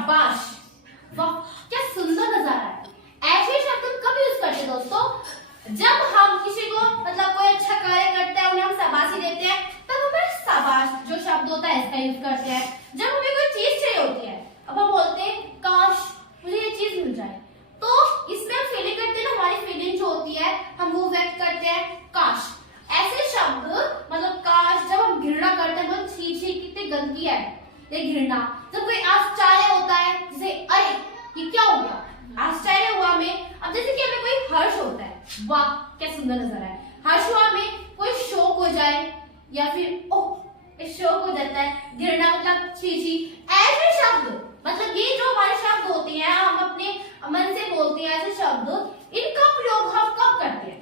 शाबाश, वाह क्या सुंदर नजारा है। ऐसे शब्द हम कब यूज करते हैं दोस्तों? जब हम किसी को मतलब कोई अच्छा कार्य करता है उन्हें हम शाबाशी देते हैं, तब हमें शाबाश जो शब्द होता है इसका यूज करते हैं। जब हमें कोई चीज चाहिए होती है, अब हम बोलते हैं काश मुझे ये चीज मिल जाए, तो इसमें हम फीलिंग करते हैं ना, हमारी फीलिंग जो होती है हम वो व्यक्त करते हैं काश। ऐसे शब्द मतलब काश, जब हम घृणा करते हैं मतलब छी छी कितनी गंदगी है ये घृणा। जब कोई आश्चर्य होता है जैसे अरे ये क्या हो गया, आश्चर्य हुआ हमें। अब जैसे कि हमें कोई हर्ष होता है, वाह क्या सुंदर नजारा है। हर्ष हुआ हमें, कोई शोक हो जाए या फिर ओह शोक हो जाता है। घृणा मतलब छी छी। ऐसे शब्द मतलब ये जो हमारे शब्द होते हैं हम अपने मन से बोलते हैं, ऐसे शब्द इनका प्रयोग हम कब करते हैं?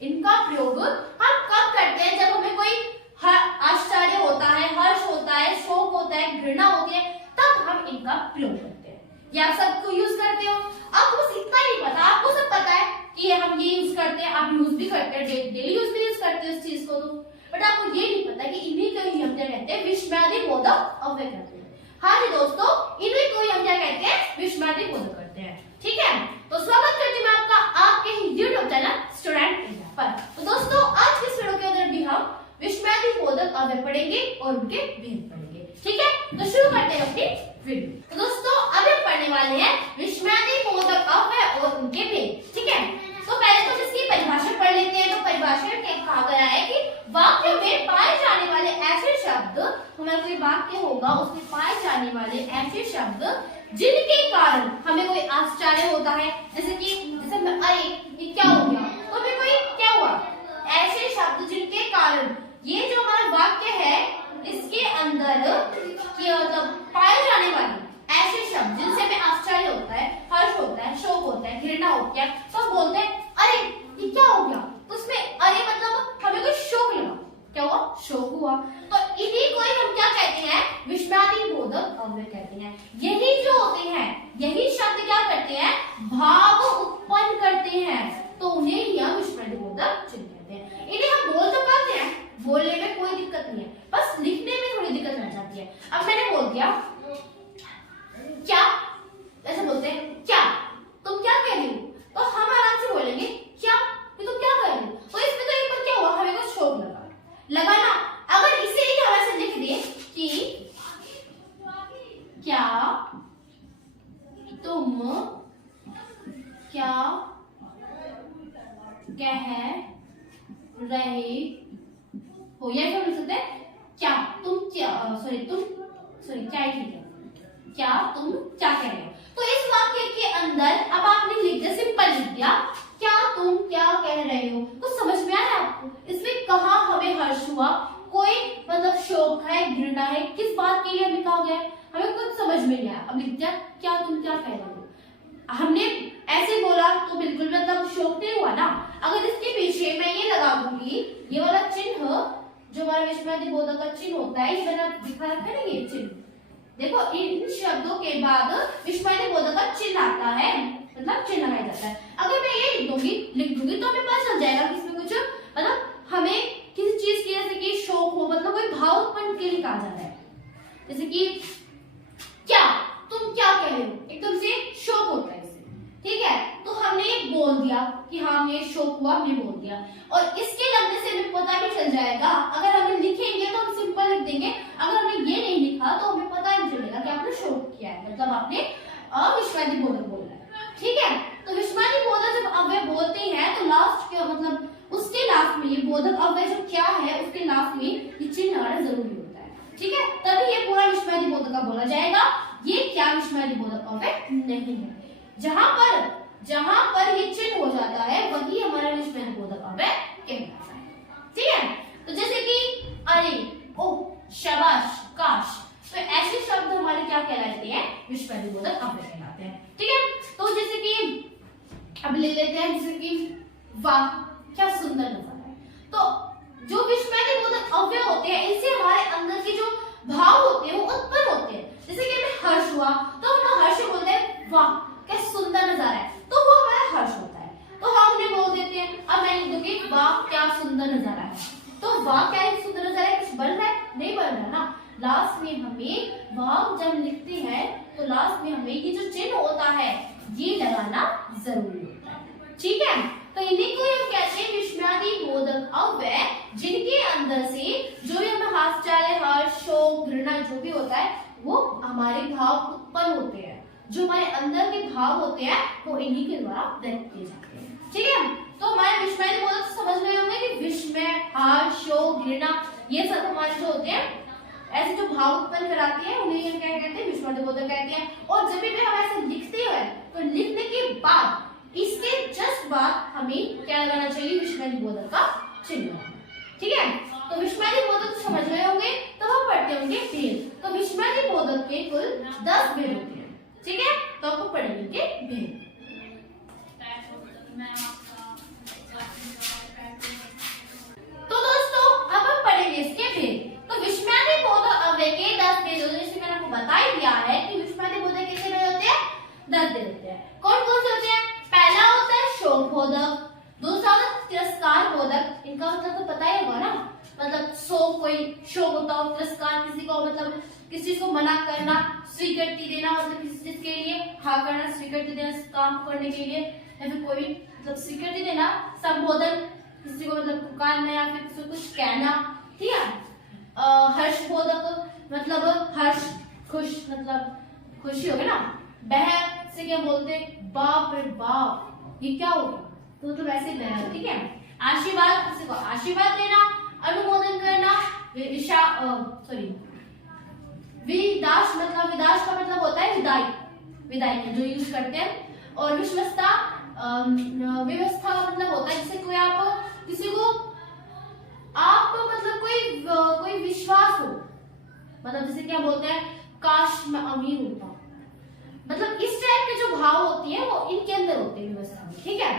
इनका प्रयोग हम कब करते हैं? जब हमें कोई आश्चर्य होता है, हर्ष होता है, शोक होता है, घृणा होती है, तब हम इनका प्रयोग करते हैं। ये आप सबको यूज करते हो। आपको बस इतना ही पता, आपको सब पता है कि हम ये यूज करते हैं, आप यूज भी करते हैं, डेली यूज भी यूज करते हैं इस चीज को, तो बट आपको ये नहीं पता कि इन्हीं को ही हम क्या कहते हैं? विस्मयादि बोधक अव्यय कहते हैं। हाँ जी दोस्तों, इन्हीं को ही हम क्या कहते हैं? विस्मयादि बोधक करते हैं। ठीक है, तो स्वागत करती हूँ मैं आपका आपके ही यूट्यूब चैनल स्टूडेंट इंडिया पर। तो दोस्तों आज की इस वीडियो के अंदर भी हम विस्मयादि बोधक अव्यय पढ़ेंगे और उनके भेद पढ़ेंगे। ठीक है, तो शुरू करते हैं अपनी वीडियो। तो दोस्तों अब हम पढ़ने वाले हैं विस्मयादि बोधक अव्यय और उनके भेद। ठीक है, तो पहले तो इसकी परिभाषा पढ़ लेते हैं। तो परिभाषा में कहा गया है कि वाक्य में पाए जाने वाले ऐसे शब्द, हमारा कोई वाक्य होगा उसमें पाए जाने वाले ऐसे शब्द जिनके कारण हमें कोई आश्चर्य होता है, जैसे अरे ये क्या हो गया, तो हमें कोई क्या हुआ, ऐसे शब्द जिनके कारण ये जो हमारा वाक्य है इसके अंदर मतलब पाए जाने वाले ऐसे शब्द जिनसे हमें आश्चर्य होता है, हर्ष होता है, शोक होता है, घृणा होती है, तो हम बोलते हैं अरे ये क्या हो गया। तो उसमें अरे मतलब हमें कोई शोक लगा, क्या हुआ, शोक हुआ। तो इन्हीं को ही हम क्या कहते हैं? विस्मयादि बोधक अव्यय कहते हैं। यही जो होते हैं, यही शब्द क्या करते हैं? भाव उत्पन्न करते हैं, तो उन्हें ही हम विस्मयादि बोधक चिन्ह कहते हैं। इन्हें हम बोल तो पाते हैं, बोलने में कोई दिक्कत नहीं है, बस लिखने में थोड़ी दिक्कत रह जाती है। अब मैंने बोल दिया क्या, ऐसे बोलते हैं क्या, तुम क्या कह रही हो, तो हम आराम से बोलेंगे क्या, कि तुम क्या कर रही हो। तो इसमें तो एक बार क्या हुआ, हमें कुछ शोक लगा ना। अगर इसे ही हम ऐसे लिख दें कि क्या तुम क्या कह रहे हो, या फिर लिख सकते हैं क्या तुम क्या क्या ही ठीक है, क्या तुम क्या कह रहे हो। तो इस वाक्य के अंदर अब आपने लिख दिया, सिंपल लिख दिया क्या तुम क्या कह रहे हो। कुछ समझ में आया आपको? इसमें कहा हमें हर्ष हुआ, कोई मतलब शोक है, घृणा है, किस बात के लिए हमें कहा गया, हमें कुछ समझ में नहीं आया। अब लिख दिया क्या तुम क्या कह रहे हो। हमने ऐसे बोला तो बिल्कुल मतलब शोक नहीं हुआ ना। अगर इसके पीछे मैं ये लगा दूंगी, ये वाला चिन्ह जो हमारा विस्मयादि बोधक का चिन्ह होता है, ये मैंने दिखा रखा है ना, ये चिन्ह देखो, इन शब्दों के बाद विस्मयादि बोधक का चिन्ह आता है, मतलब चिन्ह लगाया जाता है। अगर मैं ये लिख दूंगी तो हमें पता चल जाएगा कि इसमें कुछ मतलब हमें किसी चीज की, जैसे कि शोक हो, मतलब कोई भाव उत्पन्न के लिए कहा जाता है। जैसे कि क्या तुम क्या कह रहे हो, एकदम से शोक होता है इससे। ठीक है, तो हमने ये बोल दिया कि हाँ ये शोक हुआ, हमने बोल दिया, और इसके लगने से हमें पता भी चल जाएगा। अगर हमें लिखेंगे तो हम सिंपल लिख देंगे, अगर हमने ये नहीं लिखा तो हमें पता नहीं चलेगा कि आपने शोक किया है, मतलब आपने विस्मयादि बोधक बोला है। ठीक है, तो विस्मयादि बोधक जब अव्यय बोलते हैं तो लास्ट के मतलब उसके लास्ट में ये बोधक अव्यय जो क्या है उसके लास्ट में ये चिन्ह लगाना जरूरी होता है। ठीक है, तभी ये पूरा विस्मयादि बोधक का बोला जाएगा। ये क्या विस्मयादि बोधक अव्यय नहीं है। जहां पर ये चिन्ह हो जाता है वही हमारा विस्मयादि बोधक अव्यय कहलाता है। ठीक है, तो जैसे कि अरे, ओह, शाबाश, काश, तो ऐसे शब्द हमारे क्या कहलाते हैं? विस्मयादि बोधक अव्यय कहलाते हैं। ठीक है, तो जैसे कि अब ले लेते हैं, जैसे कि वाह क्या सुंदर नजारा है। तो जो विस्मयादि बोधक अव्यय होते हैं इनसे हमारे अंदर के जो भाव होते हैं वो उत्पन्न होते हैं। जैसे कि हमें हर्ष हुआ तो हम हर्ष बोलते हैं वाह क्या सुंदर नजारा है, तो वो हमारा हर्ष होता है, तो हम उन्हें बोल देते हैं। अब मैं लिख दूंगी वाह क्या सुंदर नजारा है, तो वाह क्या सुंदर नजारा है, कुछ बन रहा है, नहीं बन रहा ना, लास्ट में हमें भाव जब लिखते हैं तो लास्ट में हमें ये जो चिन्ह होता है ये लगाना जरूरी होता है। ठीक है, तो इन्हीं को हम कहते हैं विस्मयादि बोधक अव्यय, जिनके अंदर से जो भी हमें आश्चर्य, हर्ष, शोक, घृणा जो भी होता है वो हमारे भाव उत्पन्न होते हैं। जो हमारे अंदर के भाव होते हैं वो इन्हीं के द्वारा व्यक्त किए जाते हैं। ठीक है, तो हमारे विस्मयादि बोधक समझ रहे होंगे कि विस्मय, हर्ष, शोक, घृणा ये सब हमारे जो होते हैं ऐसे जो भाव उत्पन्न कराते हैं उन्हें हम क्या कहते हैं, विस्मयादि बोधक कहते हैं। और जब भी हम ऐसे लिखते हैं तो लिखने के बाद इसके जस्ट बाद हमें क्या लगाना चाहिए, विस्मयादि बोधक का चिन्ह। ठीक है, तो विस्मयादि बोधक समझ रहे होंगे, तो हम पढ़ते होंगे भेद। तो विस्मयादि बोधक के कुल 10 भेद होते हैं। ठीक है, तो आपको पढ़ेंगे भेद। तो दोस्तों अब हम पढ़ेंगे इसके भेद। तो विस्मयादि बोधक अव्यय के 10 भेद होते हैं, जैसे मैंने आपको बता ही दिया है कि विस्मयादि बोधक कितने भेद होते हैं, 10 भेद होते हैं। कौन कौन से होते हैं? पहला होता है शोक बोधक, दूसरा होता है तिरस्कार बोधक। इनका मतलब तो पता ही होगा ना, मतलब शोक, कोई शोक होता हो, तिरस्कार किसी को मतलब किसी चीज को मना करना, स्वीकृति देना मतलब किसी चीज के लिए हाँ करना, स्वीकृति देना काम करने के लिए, या फिर कोई मतलब स्वीकृति देना, संबोधन किसी को मतलब पुकारना या फिर किसी को कुछ कहना। ठीक है, हर्ष बोधक मतलब हर्ष, खुश मतलब खुशी हो गई ना। बह से क्या बोलते हैं, बाप रे बाप ये क्या हो गया, तो मतलब ऐसे बह। ठीक है, आशीर्वाद किसी को आशीर्वाद देना, अनुमोदन करना, विदाश मतलब विदाश का मतलब होता है विदाई, विदाई में जो यूज करते हैं। और विश्वस्ता व्यवस्था का मतलब होता है जैसे कोई आप किसी को आप मतलब कोई विश्वास हो, मतलब जैसे क्या बोलते हैं, काश मैं अमीर होता, मतलब इस टाइप के जो भाव होती है वो इनके अंदर होते हैं व्यवस्था में। ठीक है,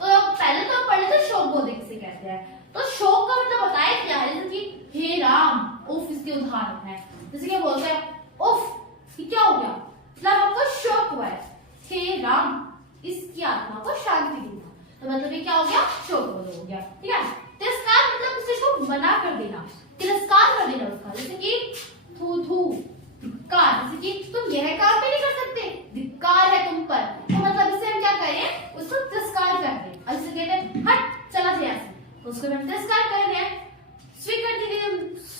तो पहले तो पढ़े थे शोक बोधक किसे कहते हैं। तो शोक का मतलब बताया क्या है, जैसे कि हे राम, उफ इसके उदाहरण है। जैसे क्या बोलते हैं, उफ ये क्या हो गया, मतलब आपको शोक हुआ है, हे राम इसकी आत्मा को शांति देना, तो मतलब ये क्या हो गया, शोक बोधक हो गया। ठीक है, तिरस्कार मतलब किसी को मना कर देना, तिरस्कार कर देना उसका, जैसे कि थू थू, धिक्कार, जैसे कि तुम यह काम भी नहीं कर सकते, धिक्कार है तुम पर, तो मतलब इससे हम क्या करें, उसको तिरस्कार कर दें। और इसे कहते हैं हट चला जा ऐसे, उसको हम तिरस्कार कर रहे हैं।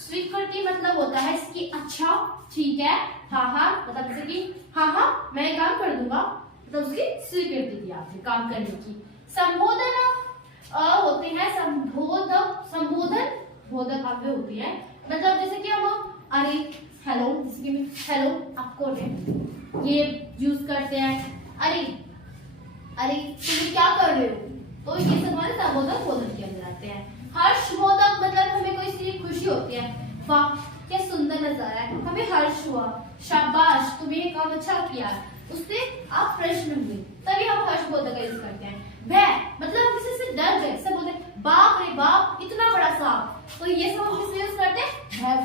स्वीकृति मतलब होता है इसकी अच्छा, ठीक है, हाँ हाँ, मतलब जैसे कि हाँ हाँ मैं काम कर दूंगा, मतलब उसकी स्वीकृति दी आपने काम करने की। संबोधन होते हैं संबोधन बोधक अव्यय होती है, मतलब जैसे कि हम अरे हेलो, जैसे कि हेलो आपको ये यूज करते हैं, अरे अरे तुम क्या कर रहे हो, तो ये सब हमारे संबोधक बोधक के अंदर आते हैं। हर्ष बोधक मतलब हमें कोई चीज खुशी होती है, वाह क्या सुंदर नजारा है, हमें हर्ष हुआ, शाबाश तुमने ये काम अच्छा किया, उससे आप प्रश्न हुए, तभी हम हर्ष बोधक का यूज करते हैं। भय मतलब किसी से डर गए, सब बोलते हैं बाप रे बाप इतना बड़ा सांप, तो ये सब हम किस यूज करते हैं,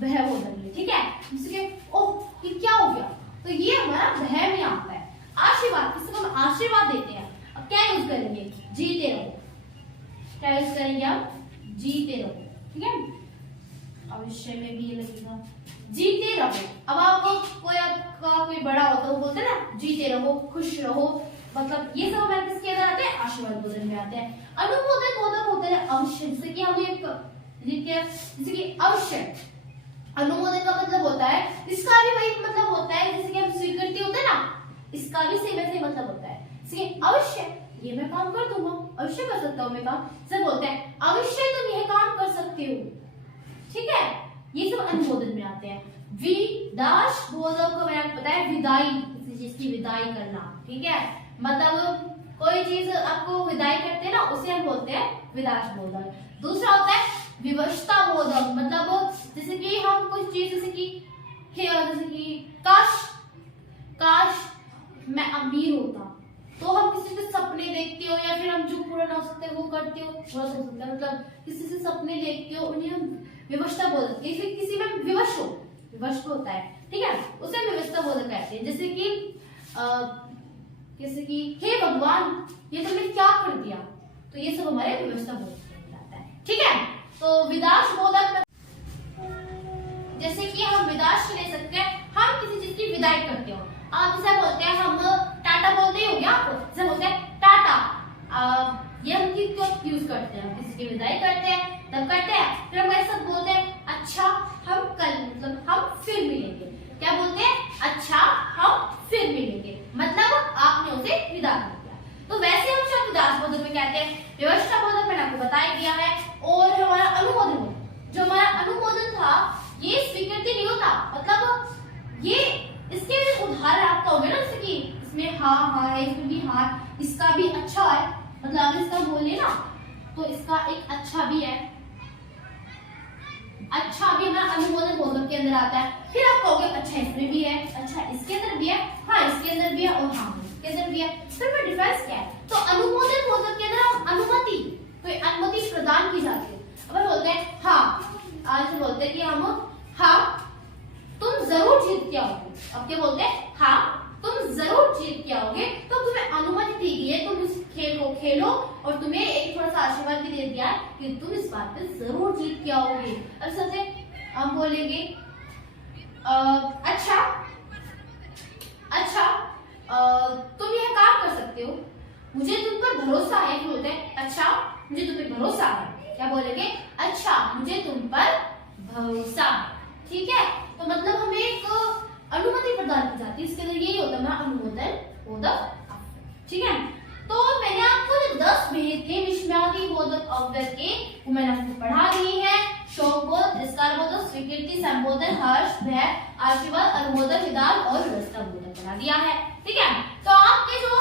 भय बोधक में। ठीक है, जैसे ओह ये क्या हो गया, तो ये हमारा भय में आता है। आशीर्वाद किसी को हम आशीर्वाद देते हैं, अब क्या यूज करेंगे, जीते रहो, क्या यूज करेंगे आप, जीते रहो। ठीक है, भविष्य में भी ये लगेगा जीते रहो। अब आपको कोई आपका कोई बड़ा होता है वो बोलते हैं ना जीते रहो, खुश रहो, मतलब ये सब हमारे किसके अंदर आते हैं, आशीर्वाद बोधक में आते हैं। अनुमोदन बोधक होते हैं अवश्य, जैसे कि हम एक जैसे कि अवश्य, अनुमोदन का मतलब होता है, इसका भी वही मतलब होता है जैसे कि हम स्वीकृति होते हैं ना, इसका भी सेम ऐसे मतलब होता है, जैसे अवश्य ये मैं काम कर दूंगा, अवश्य कर सकता हूँ मैं काम, सब बोलते हैं अवश्य तुम यह काम कर सकते हो। ठीक है, ये सब अनुमोदन में आते हैं। विदाश बोधक को मैंने आपको बताया विदाई, किसी चीज की विदाई करना। ठीक है, मतलब कोई चीज आपको विदाई करते हैं ना, उसे हम बोलते हैं विदाश बोधक। दूसरा होता है विवशता बोधक, मतलब जैसे कि हम कुछ चीज जैसे कि काश मैं अमीर होता, तो हम किसी से सपने देखते हो या फिर हम जो पूरा ना हो सकते वो करते हो, थोड़ा सा सकता है, मतलब किसी से सपने देखते हो, उन्हें हम विवशता बोधक, किसी में विवश होता है। ठीक है, उसे विवशता बोधक कहते हैं। जैसे कि हे भगवान ये तुमने क्या कर दिया, तो ये सब हमारे विवशता बोधक में आता है। ठीक है, तो विदाश बोधक जैसे कि हम विदाश ले सकते हैं, हम किसी चीज की विदाई करते हो। आप जैसे बोलते हैं, हम टाटा बोलते ही हो गया आपको, जैसे बोलते हैं टाटा, ये हम क्यों यूज करते हैं, किसी की विदाई करते हैं तब करते हैं। फिर हम ऐसा बोलते हैं अच्छा हम कल, मतलब हम फिर मिलेंगे। क्या बोलते हैं? अच्छा हम फिर मिलेंगे, मतलब आपने उसे विदा कर दिया। तो वैसे हम शब्द विदाश बोधक में कहते हैं। व्यवस्था बोधक मैंने आपको बता ही दिया है। और हमारा अनुमोदन, जो हमारा अनुमोदन था ये स्वीकृति नहीं होता, मतलब ये इसके भी उदाहरण आपका हो गया ना, जैसे कि इसमें हाँ हाँ है, इसमें भी हाँ, इसका भी अच्छा है, मतलब अगर इसका बोले ना तो इसका एक अच्छा भी है, अच्छा भी हमारा अनुमोदन बोधक के अंदर आता है। फिर आप कहोगे अच्छा इसमें भी है, अच्छा इसके अंदर भी है, हाँ इसके अंदर भी है, और हाँ इसके अंदर भी है। फिर में डिफरेंस क्या है? तो अनुमोदन बोधक के अंदर हम अनुमति, तो अनुमति प्रदान की जाती है। अब बोलते हैं हाँ, आज बोलते हैं कि हम हाँ तुम जरूर जीत के आओगे। अब क्या बोलते हैं? हाँ तुम जरूर जीत के आओगे, तो तुम्हें अनुमति दी गई है, तुम इस खेल को खेलो, और तुम्हें एक थोड़ा सा आशीर्वाद भी दे दिया है कि तुम इस बात पे जरूर जीत के आओगे। अब सबसे हम बोलेंगे अच्छा अच्छा तुम यह काम कर सकते हो, मुझे तुम पर भरोसा है। बोलते हैं अच्छा मुझे तुम पर भरोसा है। क्या बोलेंगे? अच्छा मुझे तुम पर भरोसा है। ठीक है, तो मतलब हमें एक अनुमति प्रदान की जाती है, इसके अंदर यही होता है अनुमोदन बोधक। ठीक है, तो मैंने आपको जो 10 भेद थे विस्मयादि बोधक अव्यय के, वो मैंने आपको पढ़ा दिए हैं। शोक बोध, तिरस्कार बोधक, स्वीकृति, संबोधन, हर्ष, भय, आशीर्वाद, अनुमोदन, विदान और व्यवस्था बोधक बना दिया है। ठीक है, तो आपके जो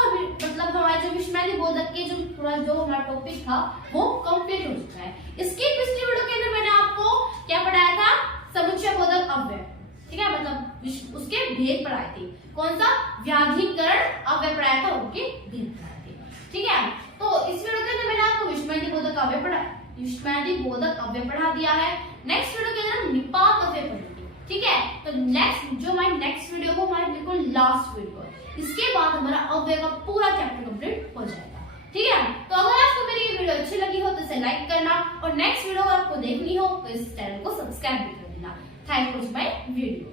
मतलब हमारे जो विस्मयादि बोधक के जो पूरा जो हमारा टॉपिक था वो कंप्लीट हो चुका है। इसके पिछले वीडियो के अंदर मैंने आपको क्या पढ़ाया था? समुच्चय बोधक अव्यय। ठीक है, मतलब उसके भेद पढ़ाए थे। कौन सा? व्याधिकरण अव्यय पढ़ाया था, उनके भेद पढ़ाए थे। ठीक है, तो इस वीडियो के अंदर मैंने आपको विस्मयादि बोधक अव्यय पढ़ा, विस्मयादि बोधक अव्यय पढ़ा दिया है। नेक्स्ट वीडियो के अंदर हम निपात अव्यय पढ़ेंगे। ठीक है, तो नेक्स्ट जो हमारी नेक्स्ट वीडियो वो हमारी बिल्कुल लास्ट वीडियो है, इसके बाद हमारा अव्यय का पूरा चैप्टर कंप्लीट हो जाएगा। ठीक है, तो अगर आपको मेरी ये वीडियो अच्छी लगी हो तो इसे लाइक करना, और नेक्स्ट वीडियो आपको देखनी हो तो इस चैनल को सब्सक्राइब भी कर देना। Thank you for my video.